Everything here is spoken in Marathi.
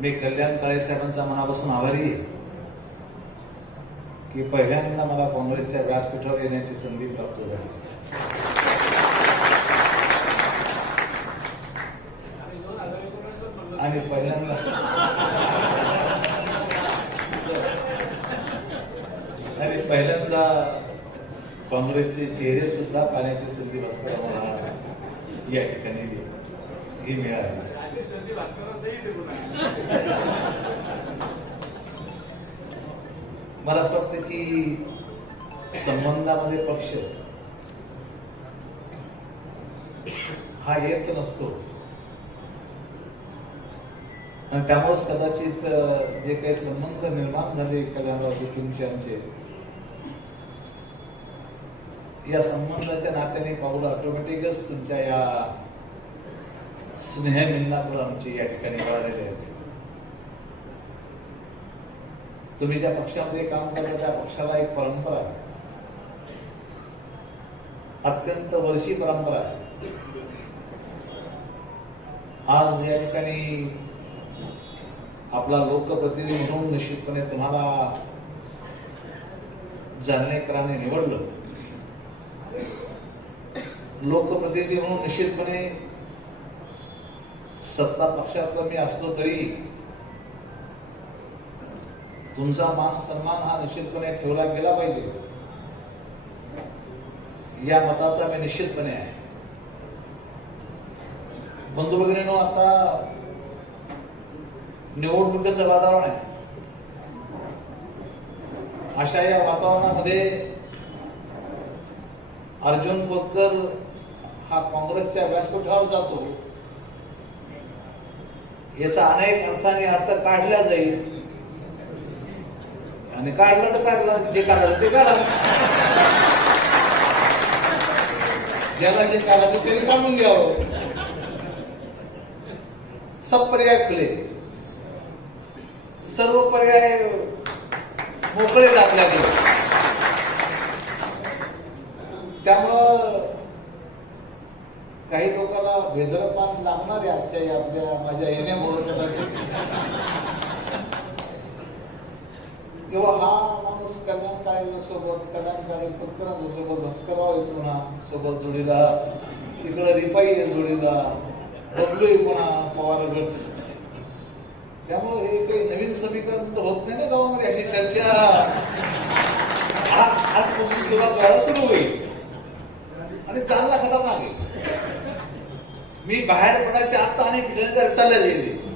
मी कल्याण काळे साहेबांचा मनापासून आभारी आहे की पहिल्यांदा मला काँग्रेसच्या व्यासपीठावर येण्याची संधी प्राप्त झाली. आणि पहिल्यांदा काँग्रेसचे चेहरे सुद्धा पाहण्याची संधी भास्करांना या ठिकाणी ही मिळाली. मला असं वाटतं की संबंधामध्ये पक्ष हा येत नसतो आणि त्यामुळेच कदाचित जे काही संबंध निर्माण झाले कल्याणराव तुमचे आमचे, या संबंधाच्या नात्याने पाऊल ऑटोमॅटिकच तुमच्या या स्नेह मिलनातून आमची या ठिकाणी वाढलेले आहेत. तुम्ही ज्या पक्षामध्ये काम करता त्या पक्षाला एक परंपरा आहे, अत्यंत वर्षी परंपरा आहे. आज या ठिकाणी आपला लोकप्रतिनिधी म्हणून निश्चितपणे तुम्हाला जालनेकरांनी निवडलं. लोकप्रतिनिधी म्हणून निश्चितपणे सत्ता पक्षात मी असलो तरी तुमचा मान सन्मान हा निश्चितपणे ठेवला गेला पाहिजे, या मताचा मी निश्चितपणे आहे. बंधू भगिनींनो, आता निवडणुकीचं वातावरण आहे. अशा या वातावरणामध्ये अर्जुन खोतकर हा काँग्रेसच्या व्यासपीठावर जातो, याचा अनेक अर्थाने अर्थ काढला जाईल. आणि काढला तर काढला, जे काढायचं ते काढा, ज्याला जे काढायचं ते काढून घ्यावं. सब पर्याय खुले, सर्व पर्याय मोकळेच आपल्याकडे. त्यामुळं काही लोकांना भेदरपान लागणार आहे आजच्या आपल्या माझ्या येण्यामुळे. तेव्हा हा माणूस कल्याण काळेच्या सोबत, कल्याण काळे खोतकरांच्या सोबत, भास्करराव पुन्हा सोबत जोडीला, तिकडे रिपाई आहे जोडीला, बबलू पुन्हा पवार गट. त्यामुळे हे काही नवीन समीकरण तर होत नाही ना गावामध्ये. अशी चर्चा आजपासून सुरुवात व्हायला सुरू होईल आणि चांगला खतरनाक आहे. मी बाहेर पडायच्या आता अनेक ठिकाणी चालल्या जाईल.